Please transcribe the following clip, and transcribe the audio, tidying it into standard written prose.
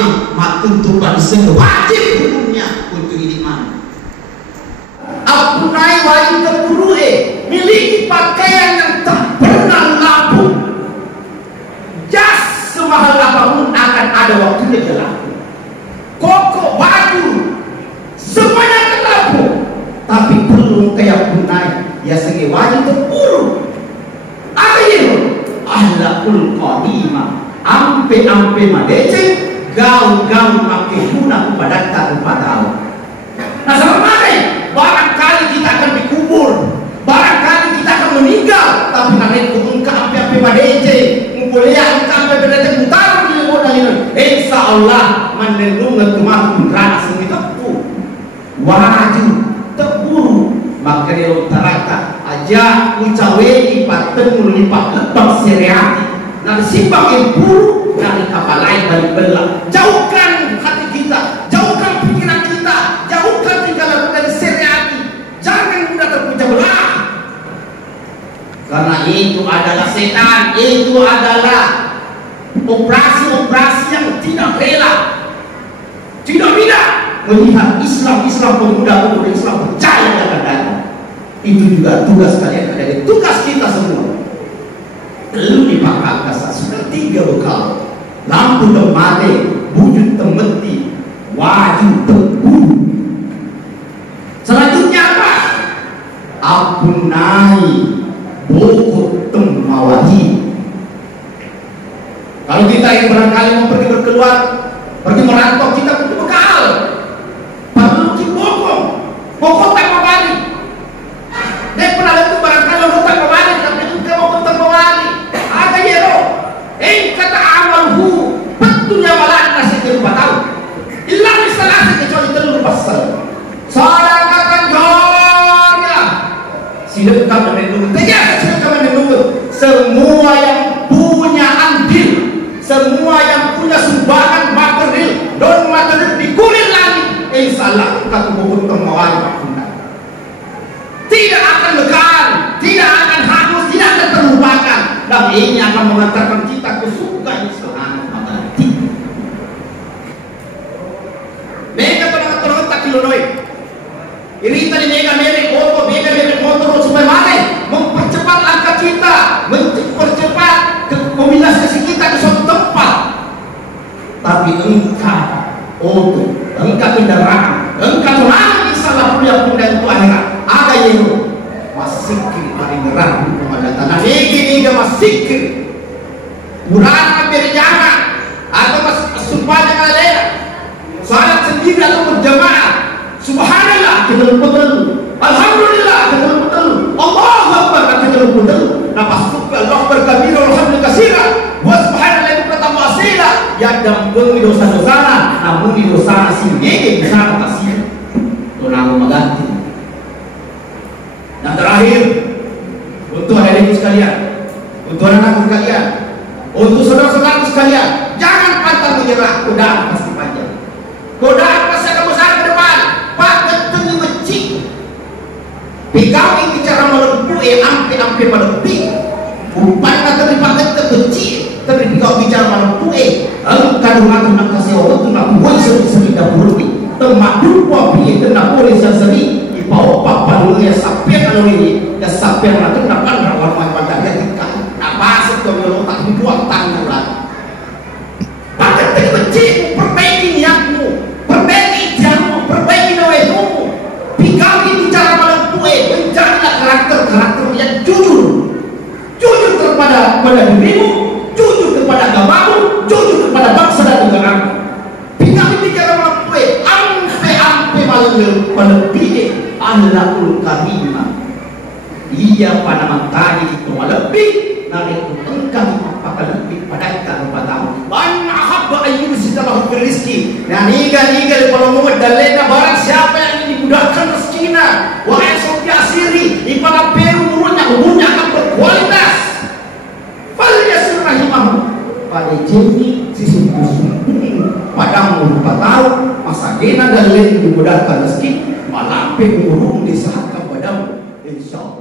wallahi matutupan wajib hukumnya untuk iman. Apunai wajib terburu miliki pakaian yang tak pernah lapu. Jas semahal apapun akan ada waktunya dia laku. Koko, baju, semuanya akan laku. Tapi perlu kayak punai ya segi wajib terburu. Apa itu? Ahlakul qadimah. Ampe madece gaul-gaul make guna kepada tak tahu. Nah sama mana? Barangkali kita akan dikubur, barangkali kita akan meninggal, tapi nanti engkau ampe madece, ngumpulnya engkau ampe madece mutar di modal ini. Insya Allah menelungan kemampuan rana sendiri tepu, wajib terburu. Maka dia utarakan aja ucaweni paten lipat lebak seriati. Nanti simpang yang buruk, nanti kapal lain balik belah. Jauhkan hati kita, jauhkan pikiran kita, jauhkan tinggal dari seriati. Jangan mudah terpecah belah. Karena itu adalah setan, itu adalah operasi-operasi yang tidak rela, tidak bisa melihat Islam pemuda-pemuda Islam percaya akan datang. Itu juga tugas kalian, ada tugas kita semua. Lalu dipakai kasar sudah 3 bekal, lampu temade, wujud temeti, wajib terburu. Selanjutnya apa? Apunai bokot temawahi. Kalau kita yang barangkali mau pergi berkeluar, pergi merantau, kita butuh bekal. Perlu bokong, bokot temawali. Dia pernah lihat barangkali orang temawali, tapi juga bokot temawali. Kata amalhu betulnya malah nasi terlupa tahu ilah misalnya kecuali terlupa pasal saya katakan jornya silakan menunggu tegas, silakan menunggu semua yang punya andil, semua yang punya sumbangan material dan material dikulir lagi insya Allah kata bukut temawali tidak akan lekan, tidak akan hapus, tidak akan terlupakan. Dan ini akan mengantarkan kita ke surga Subhanahu wa ta'ala. Mereka tolong tak kilonoi. Ini tadi mereka motor supaya mati mempercepat langkah kita, mempercepat kombinasi kita ke suatu tempat. Tapi engkau kendaraan, engkau orang salah punya itu akhirat. Ada yang masikir paling ngerang kepada tanah ini gak masikir kurang berjamaah atau sumpah dengan daerah salat sendiri atau berjamaah subhanallah kita betul alhamdulillah kita betul Allahu akbar kita betul nafas Allah berkabir alhamdulillah kasira wa subhanallah itu kata wasila yang dampung dosa-dosa namun di dosa sini bisa kasih itu nama mengganti. Yang terakhir, untuk adik-adik sekalian, untuk anak-anak sekalian, untuk saudara-saudara sekalian, jangan pantang menyerah. Godaan pasti panjang, godaan pasti akan besar ke depan. Pak ketemu becik, pikau ini bicara melempuh, ampe melempuh. Bukan kata dipakai kebecik, tapi pikau bicara melempuh. Kadang-kadang nak kasih orang tu nak buat seri-seri dahulu. Temak lupa pilih, tenak boleh seri. Bawa papa dulu ya sampai kalau ini ya sampai nanti dapat rawat pada ketika apa sebetulnya tak dibuat tangan pakai teknik perbaiki niatmu, perbaiki jamu, perbaiki doamu. Pikau ini cara malam kue mencarilah karakter yang jujur kepada dirimu, jujur kepada agamamu, jujur kepada bangsa dan negaramu. Pikau ini cara malam kue ampe malam pilih ahlakul karimah. Ia pada mantari itu lebih dari itu engkau apakah lebih pada kita tahu. Banyak apa ayat setelah berizki. Dan iga kalau mau dalena barang siapa yang dimudahkan rezekinya. Wahai sopi asiri, ipada peru umurnya akan berkualitas. Pada surahimah pada jenis sisi pada umur 4 tahun masa gena dan lain dimudahkan rezeki malampe urung di saat kepadamu insyaallah.